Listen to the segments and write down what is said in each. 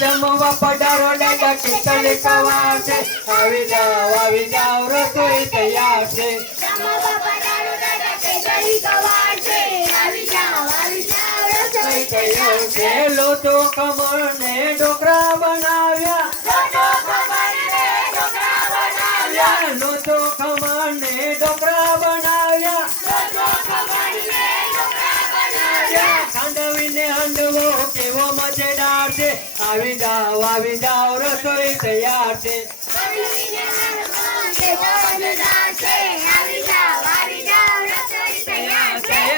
જમવા પધારો દાદા કેટલી કવાર છે આવી જાઓ રસોઈ તૈયાર છે લોચો ખમણ ને ઢોકળા બનાવ્યા લોચો ખમણ ને ઢોકળા બનાવ્યા ખાંડવીને હંડવો કેવો મજેદાર છે આવી જાઓ રસોઈ તૈયાર છે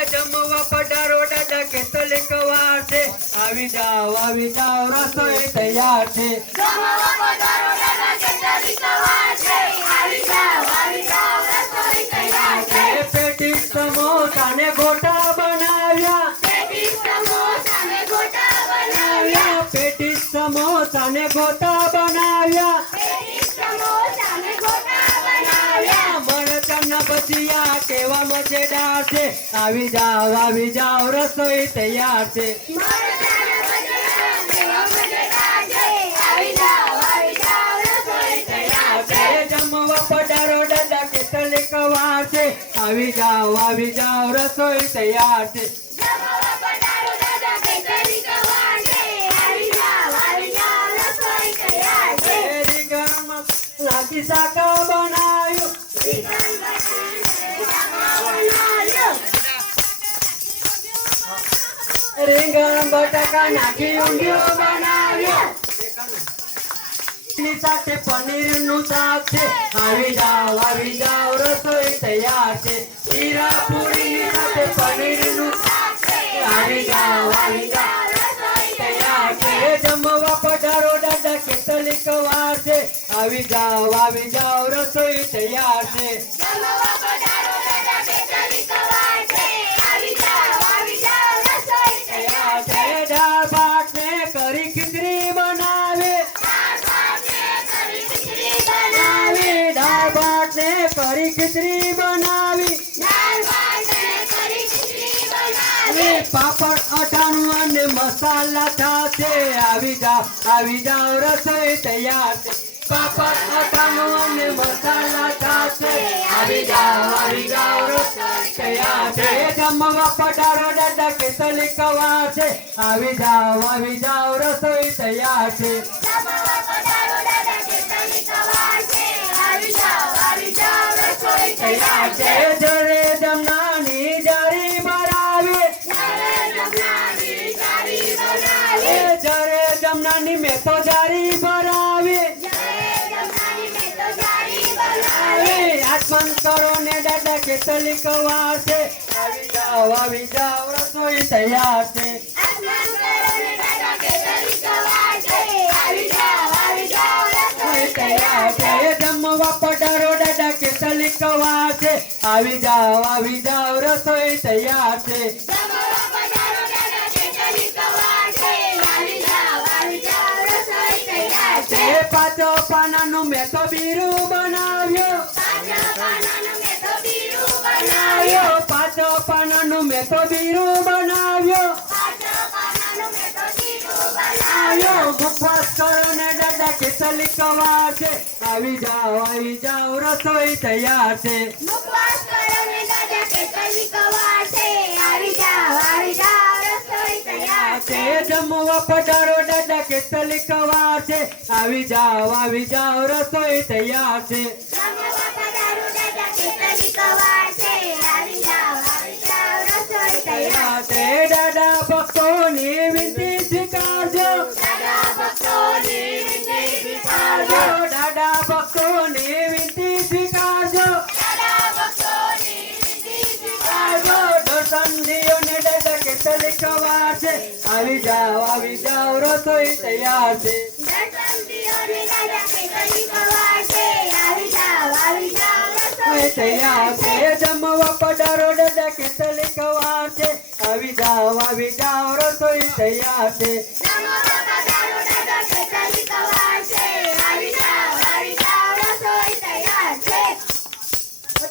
જમવા પધારો દાદા કેટલી કવાર છે આવી જાઓ રસોઈ તૈયાર છે પેટીસ સમોસા ને ગોટા બનાવ્યા પેટીસ સમોસા ને ગોટા બનાવ્યા મરચાના ભજીયા કેવા મજેદાર છે આવી જાઓ રસોઈ તૈયાર છે જમવા પધારો દાદા કેટલી કવાર છે આવી જાઓ રસોઈ તૈયાર છે લાકી શાકા બનાવ્યું રીંગણ બટાકા નાખી ઊંધિયું બનાવ્યું સાથે પનીર નું શાક છે આવી જાઓ રસોઈ તૈયાર છે શીરા પૂરી સાથે પનીર નું શાક છે આવી જાઓ તૈયાર છે જમવા પધારો દાદા કેટલી કવાર છે આવી જાઓ રસોઈ તૈયાર છે દાળ ભાત ને કરી ખીચડી બનાવે દાળ ભાત ને કરી ખીચડી બનાવી પાપડ અઠાણું અને મસાલા થાશે આવી જાઓ રસોઈ તૈયાર છે પાપડ અઠાણું અને મસાલા થાશે આવી જાઓ રસોઈ તૈયાર છે જમવા પધારો દાદા કેટલી કવાર છે આવી જાઓ રસોઈ તૈયાર છે જરે જમનાની જારી બનાવે જરે જમનાની મેં તો જારી બનાવે આસમાન કરો ને દાદા કેટલી કવાર છે આવી જાઓ રસોઈ તૈયાર છે જમવા પધારો દાદા કેટલી કવાર છે આવી જાઓ રસોઈ તૈયાર છે પાંચો પાનાનું મેં તો બીરું બનાવ્યો પાંચો પાનાનું મેં તો બીરું બનાવ્યો ઉપવાસ કરો ને દાદા કેટલી કવાર છે આવી જાઓ રસોઈ તૈયાર છે જમવા પધારો દાદા કેટલી કવાર છે આવી જાઓ રસોઈ તૈયાર છે દાદા ભક્તોની વિનંતી સ્વીકારજો દાદા ભક્તોની વિનંતી સ્વીકારજો દર્શન દિયો ને દાદા કેટલી કવાર છે આવી જાઓ રસોઈ તૈયાર છે તૈયાર છે જમવા પધારો દાદા કેટલી કવાર છે આવી જાઓ રસોઈ તૈયાર છે